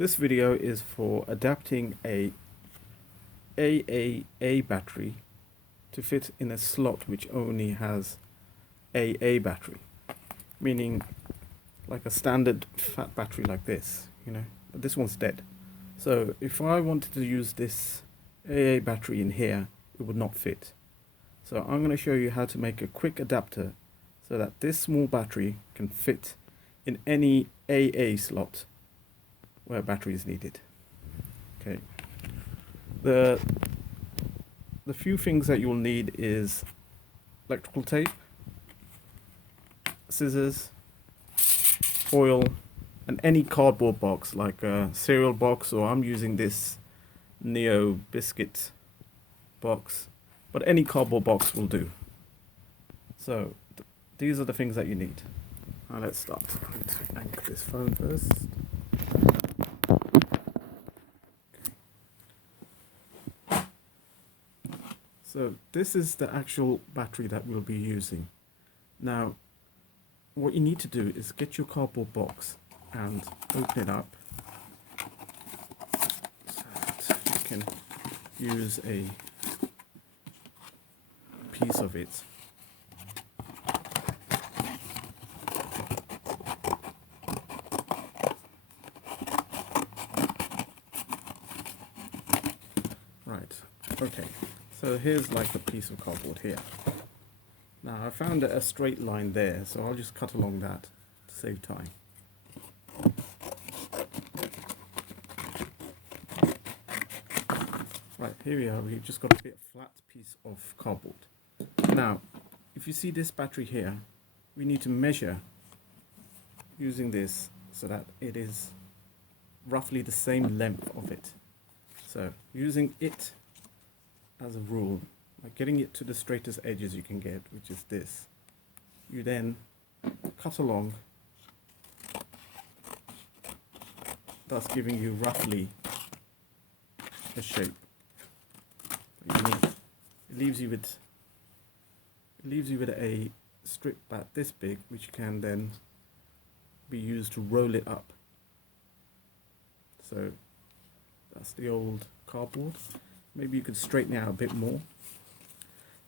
This video is for adapting a AAA battery to fit in a slot which only has AA battery, meaning like a standard fat battery like this, but this one's dead. So if I wanted to use this AA battery in here, it would not fit. So I'm going to show you how to make a quick adapter so that this small battery can fit in any AA slot where battery is needed. Okay. The few things that you'll need is electrical tape, scissors, foil, and any cardboard box like a cereal box, or I'm using this Neo biscuit box, but any cardboard box will do. So these are the things that you need. Now let's start. I need to anchor this phone first. So this is the actual battery that we'll be using. Now, what you need to do is get your cardboard box and open it up so that you can use a piece of it. Right, okay. So here's like a piece of cardboard here. Now I found a straight line there, so I'll just cut along that to save time. Right, here we are. We've just got a bit flat piece of cardboard. Now, if you see this battery here, we need to measure using this so that it is roughly the same length of it. So using it as a rule, like getting it to the straightest edges you can get, which is this, you then cut along, thus giving you roughly the shape that you need. It leaves you with a strip about this big, which can then be used to roll it up. So that's the old cardboard. Maybe you could straighten it out a bit more,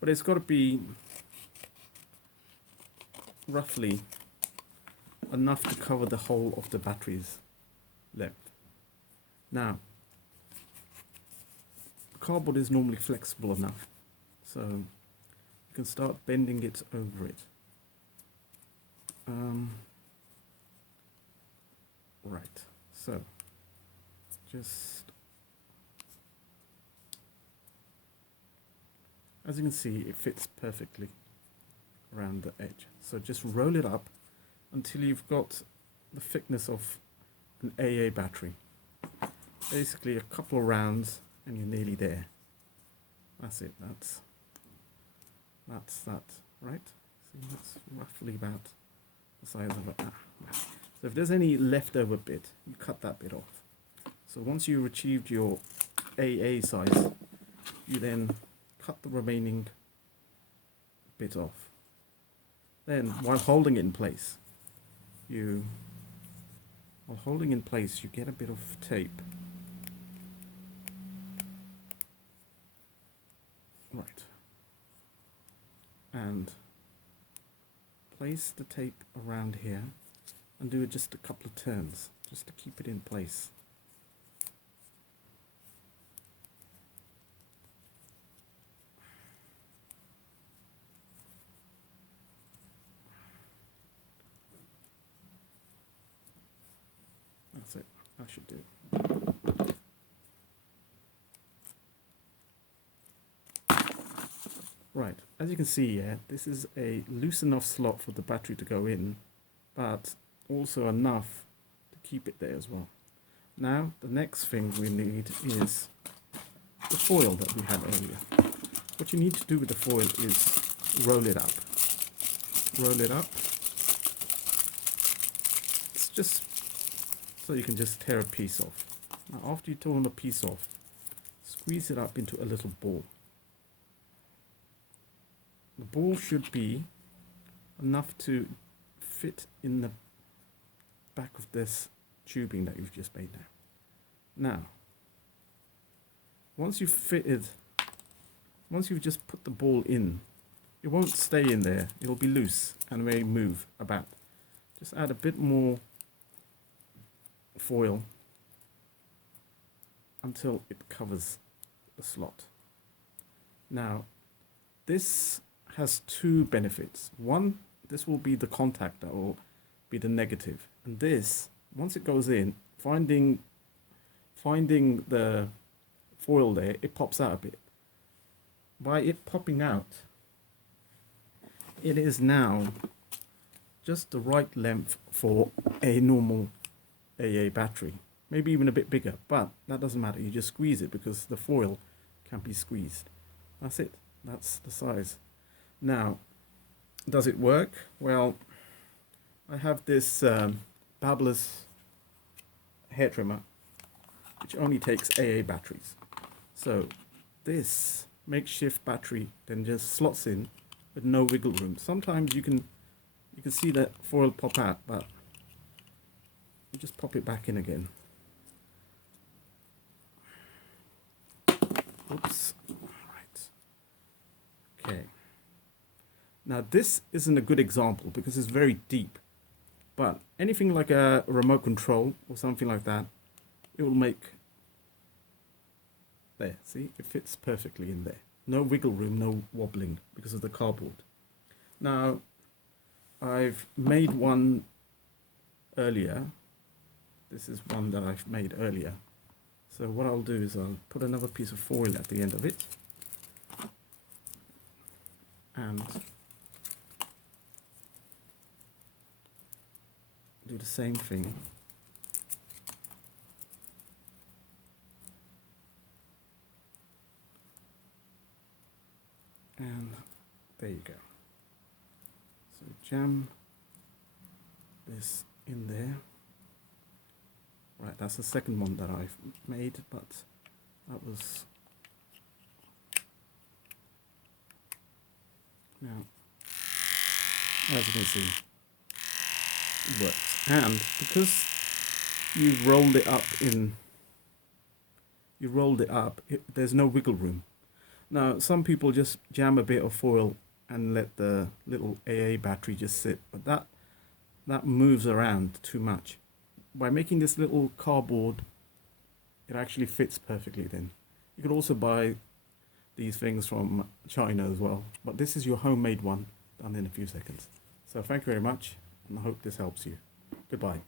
but it's got to be roughly enough to cover the whole of the battery's length. Now, cardboard is normally flexible enough, so you can start bending it over it. Right, so just, as you can see, it fits perfectly around the edge. So just roll it up until you've got the thickness of an AA battery. Basically a couple of rounds and you're nearly there. That's it, that's that, right? See, that's roughly about the size of it. So if there's any leftover bit, you cut that bit off. So once you've achieved your AA size, you then cut the remaining bit off. Then, while holding it in place, you get a bit of tape. Right. And place the tape around here and do it just a couple of turns, just to keep it in place. That's it. I should do it. Right, as you can see here, this is a loose enough slot for the battery to go in, but also enough to keep it there as well. Now, the next thing we need is the foil that we had earlier. What you need to do with the foil is roll it up. Roll it up. It's just so you can just tear a piece off. Now, after you've torn the piece off, squeeze it up into a little ball. The ball should be enough to fit in the back of this tubing that you've just made now. Now, once you've just put the ball in, it won't stay in there. It'll be loose and may move about. Just add a bit more foil until it covers the slot. Now, this has two benefits. One, this will be the contact that will be the negative. And this, once it goes in, finding the foil there, it pops out a bit. By it popping out, it is now just the right length for a normal AA battery. Maybe even a bit bigger, but that doesn't matter. You just squeeze it because the foil can be squeezed. That's it. That's the size. Now, does it work? Well, I have this Babyliss hair trimmer, which only takes AA batteries. So this makeshift battery then just slots in with no wiggle room. Sometimes you can see that foil pop out, but you just pop it back in again. Oops. Right. Okay. Now this isn't a good example because it's very deep, but anything like a remote control or something like that, it will make, there, see, it fits perfectly in there. No wiggle room, no wobbling because of the cardboard. Now, I've made one earlier. This is one that I've made earlier. So what I'll do is I'll put another piece of foil at the end of it. And do the same thing. And there you go. So jam this in there. Right, that's the second one that I've made, but that was... Now, as you can see, it works. And because you've rolled it up, there's no wiggle room. Now, some people just jam a bit of foil and let the little AA battery just sit, but that moves around too much. By making this little cardboard, it actually fits perfectly then. You could also buy these things from China as well, but this is your homemade one done in a few seconds. So thank you very much, and I hope this helps you. Goodbye.